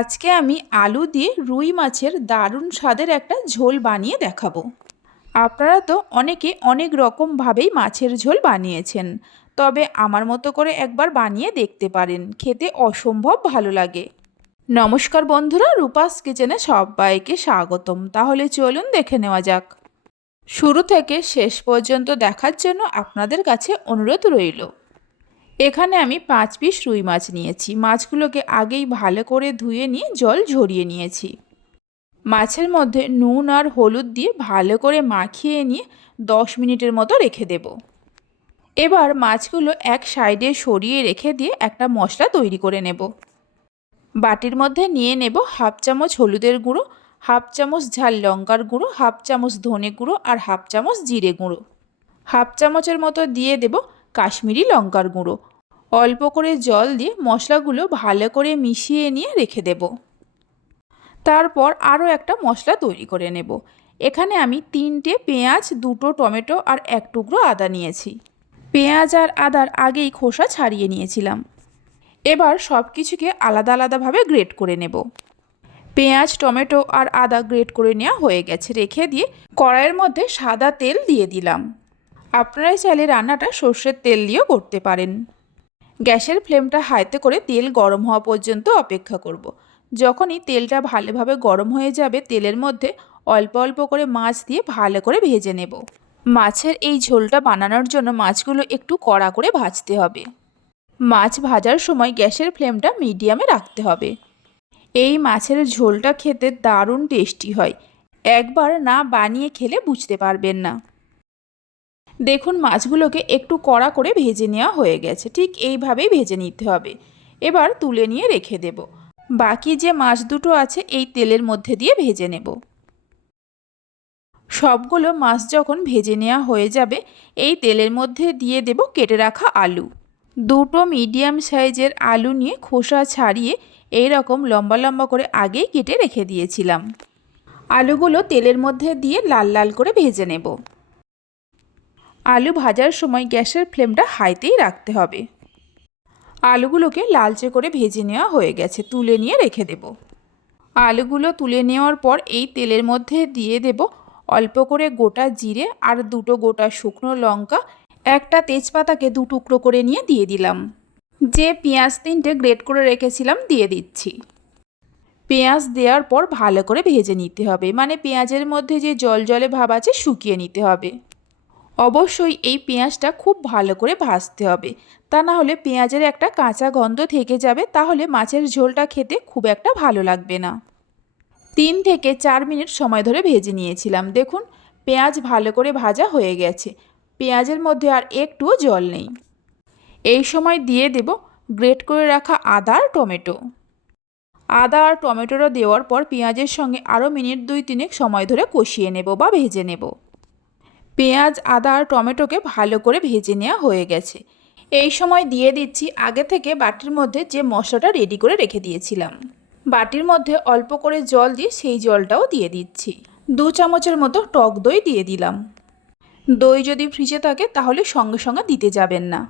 আজকে আমি আলু দিয়ে রুই মাছের দারুণ স্বাদের একটা ঝোল বানিয়ে দেখাবো। আপনারা তো অনেকে অনেক রকমভাবেই মাছের ঝোল বানিয়েছেন, তবে আমার মতো করে একবার বানিয়ে দেখতে পারেন, খেতে অসম্ভব ভালো লাগে। নমস্কার বন্ধুরা, রূপাস কিচেনে সবাইকে স্বাগতম। তাহলে চলুন দেখে নেওয়া যাক। শুরু থেকে শেষ পর্যন্ত দেখার জন্য আপনাদের কাছে অনুরোধ রইল। এখানে আমি পাঁচ পিস রুই মাছ নিয়েছি। মাছগুলোকে আগেই ভালো করে ধুয়ে নিয়ে জল ঝরিয়ে নিয়েছি। মাছের মধ্যে নুন আর হলুদ দিয়ে ভালো করে মাখিয়ে নিয়ে দশ মিনিটের মতো রেখে দেব। এবার মাছগুলো এক সাইডে সরিয়ে রেখে দিয়ে একটা মশলা তৈরি করে নেব। বাটির মধ্যে নিয়ে নেব হাফ চামচ হলুদের গুঁড়ো, হাফ চামচ ঝাল লঙ্কার গুঁড়ো, হাফ চামচ ধনে গুঁড়ো আর হাফ চামচ জিরে গুঁড়ো। হাফ চামচের মতো দিয়ে দেব কাশ্মীরি লঙ্কার গুঁড়ো। অল্প করে জল দিয়ে মশলাগুলো ভালো করে মিশিয়ে নিয়ে রেখে দেব। তারপর আরও একটা মশলা তৈরি করে নেব। এখানে আমি তিনটে পেঁয়াজ, দুটো টমেটো আর এক টুকরো আদা নিয়েছি। পেঁয়াজ আর আদার আগেই খোসা ছাড়িয়ে নিয়েছিলাম। এবার সব কিছুকে আলাদা আলাদাভাবে গ্রেট করে নেব। পেঁয়াজ, টমেটো আর আদা গ্রেট করে নেওয়া হয়ে গেছে। রেখে দিয়ে কড়াইয়ের মধ্যে সাদা তেল দিয়ে দিলাম। আপনারাই চাইলে রান্নাটা সর্ষের তেল দিয়েও করতে পারেন। গ্যাসের ফ্লেমটা হাইতে করে তেল গরম হওয়া পর্যন্ত অপেক্ষা করব। যখনই তেলটা ভালোভাবে গরম হয়ে যাবে, তেলের মধ্যে অল্প অল্প করে মাছ দিয়ে ভালো করে ভেজে নেব। মাছের এই ঝোলটা বানানোর জন্য মাছগুলো একটু কড়া করে ভাজতে হবে। মাছ ভাজার সময় গ্যাসের ফ্লেমটা মিডিয়ামে রাখতে হবে। এই মাছের ঝোলটা খেতে দারুণ টেস্টি হয়। একবার না বানিয়ে খেলে বুঝতে পারবেন না। দেখুন মাছগুলোকে একটু কড়া করে ভেজে নেওয়া হয়ে গেছে। ঠিক এইভাবেই ভেজে নিতে হবে। এবার তুলে নিয়ে রেখে দেব। বাকি যে মাছ দুটো আছে, এই তেলের মধ্যে দিয়ে ভেজে নেব। সবগুলো মাছ যখন ভেজে নেওয়া হয়ে যাবে, এই তেলের মধ্যে দিয়ে দেব কেটে রাখা আলু। দুটো মিডিয়াম সাইজের আলু নিয়ে খোসা ছাড়িয়ে এই রকম লম্বা লম্বা করে আগেই কেটে রেখে দিয়েছিলাম। আলুগুলো তেলের মধ্যে দিয়ে লাল লাল করে ভেজে নেব। আলু ভাজার সময় গ্যাসের ফ্লেমটা হাইতেই রাখতে হবে। আলুগুলোকে লালচে করে ভেজে নেওয়া হয়ে গেছে, তুলে নিয়ে রেখে দেব। আলুগুলো তুলে নেওয়ার পর এই তেলের মধ্যে দিয়ে দেব অল্প করে গোটা জিরে আর দুটো গোটা শুকনো লঙ্কা। একটা তেজপাতাকে দু টুকরো করে নিয়ে দিয়ে দিলাম। যে পেঁয়াজ তিনটে গ্রেট করে রেখেছিলাম দিয়ে দিচ্ছি। পেঁয়াজ দেওয়ার পর ভালো করে ভেজে নিতে হবে মানে পেঁয়াজের মধ্যে যে জল জলে ভাব আছে শুকিয়ে নিতে হবে। অবশ্যই এই পেঁয়াজটা খুব ভালো করে ভাজতে হবে। তা না হলে পেঁয়াজের একটা কাঁচা গন্ধ থেকে যাবে, তাহলে মাছের ঝোলটা খেতে খুব একটা ভালো লাগবে না। তিন থেকে চার মিনিট সময় ধরে ভেজে নিয়েছিলাম। দেখুন, পেঁয়াজ ভালো করে ভাজা হয়ে গেছে। পেঁয়াজের মধ্যে আর একটুও জল নেই। এই সময় দিয়ে দেব গ্রেট করে রাখা আদা আর টমেটো। আদা আর টমেটোটা দেওয়ার পর পেঁয়াজের সঙ্গে আরও মিনিট দুই তিনেক সময় ধরে কষিয়ে নেব বা ভেজে নেব। পেঁয়াজ, আদা আর টমেটোকে ভালো করে ভেজে নেওয়া হয়ে গেছে। এই সময় দিয়ে দিচ্ছি আগে থেকে বাটির মধ্যে যে মশলাটা রেডি করে রেখে দিয়েছিলাম। বাটির মধ্যে অল্প করে জল দিয়ে সেই জলটাও দিয়ে দিচ্ছি। দু চামচের মতো টক দই দিয়ে দিলাম। দই যদি ফ্রিজে থাকে তাহলে সঙ্গে সঙ্গে দিতে যাবেন না।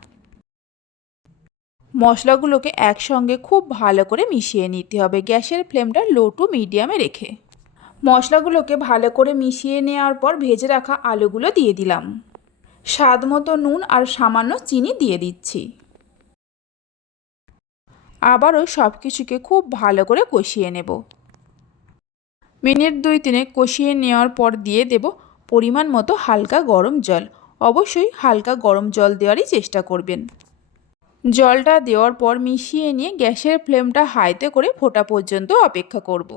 মশলাগুলোকে একসঙ্গে খুব ভালো করে মিশিয়ে নিতে হবে। গ্যাসের ফ্লেমটা লো টু মিডিয়ামে রেখে। মশলাগুলোকে ভালো করে মিশিয়ে নেওয়ার পর ভেজে রাখা আলুগুলো দিয়ে দিলাম। স্বাদ মতো নুন আর সামান্য চিনি দিয়ে দিচ্ছি। আবারও সব কিছুকে খুব ভালো করে কষিয়ে নেব। মিনিট দুই তিনে কষিয়ে নেওয়ার পর দিয়ে দেব পরিমাণ মতো হালকা গরম জল। অবশ্যই হালকা গরম জল দেওয়ারই চেষ্টা করবেন। জলটা দেওয়ার পর মিশিয়ে নিয়ে গ্যাসের ফ্লেমটা হাইতে করে ফোটা পর্যন্ত অপেক্ষা করব।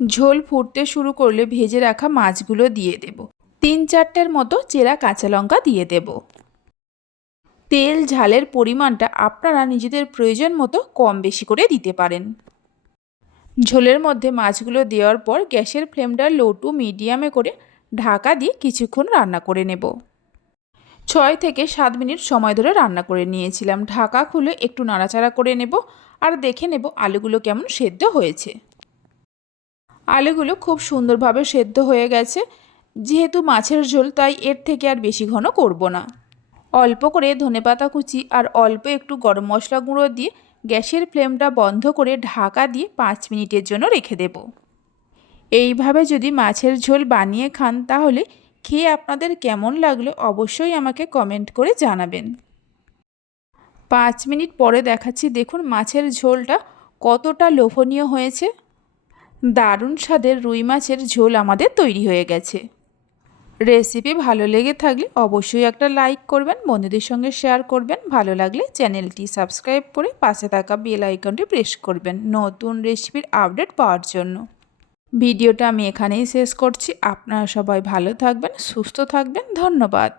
ঝোল ফুটতে শুরু করলে ভেজে রাখা মাছগুলো দিয়ে দেব। তিন চারটের মতো চেরা কাঁচা লঙ্কা দিয়ে দেব। তেল, ঝালের পরিমাণটা আপনারা নিজেদের প্রয়োজন মতো কম বেশি করে দিতে পারেন। ঝোলের মধ্যে মাছগুলো দেওয়ার পর গ্যাসের ফ্লেমটা লো টু মিডিয়ামে করে ঢাকা দিয়ে কিছুক্ষণ রান্না করে নেব। ছয় থেকে সাত মিনিট সময় ধরে রান্না করে নিয়েছিলাম। ঢাকা খুলে একটু নাড়াচাড়া করে নেব আর দেখে নেব আলুগুলো কেমন সেদ্ধ হয়েছে। আলুগুলো খুব সুন্দরভাবে সেদ্ধ হয়ে গেছে। যেহেতু মাছের ঝোল, তাই এর থেকে আর বেশি ঘন করব না। অল্প করে ধনেপাতা কুচি আর অল্প একটু গরম মশলা গুঁড়ো দিয়ে গ্যাসের ফ্লেমটা বন্ধ করে ঢাকা দিয়ে পাঁচ মিনিটের জন্য রেখে দেব। এইভাবে যদি মাছের ঝোল বানিয়ে খান, তাহলে খেয়ে আপনাদের কেমন লাগল অবশ্যই আমাকে কমেন্ট করে জানাবেন। পাঁচ মিনিট পরে দেখাচ্ছি, দেখুন মাছের ঝোলটা কতটা লোভনীয় হয়েছে। দারুণ স্বাদের রুই মাছের ঝোল আমাদের তৈরি হয়ে গেছে। রেসিপি ভালো লেগে থাকলে অবশ্যই একটা লাইক করবেন, বন্ধুদের সঙ্গে শেয়ার করবেন। ভালো লাগলে চ্যানেলটি সাবস্ক্রাইব করে পাশে থাকা বেল আইকনটি প্রেস করবেন নতুন রেসিপির আপডেট পাওয়ার জন্য। ভিডিওটা আমি এখানেই শেষ করছি। আপনারা সবাই ভালো থাকবেন, সুস্থ থাকবেন। ধন্যবাদ।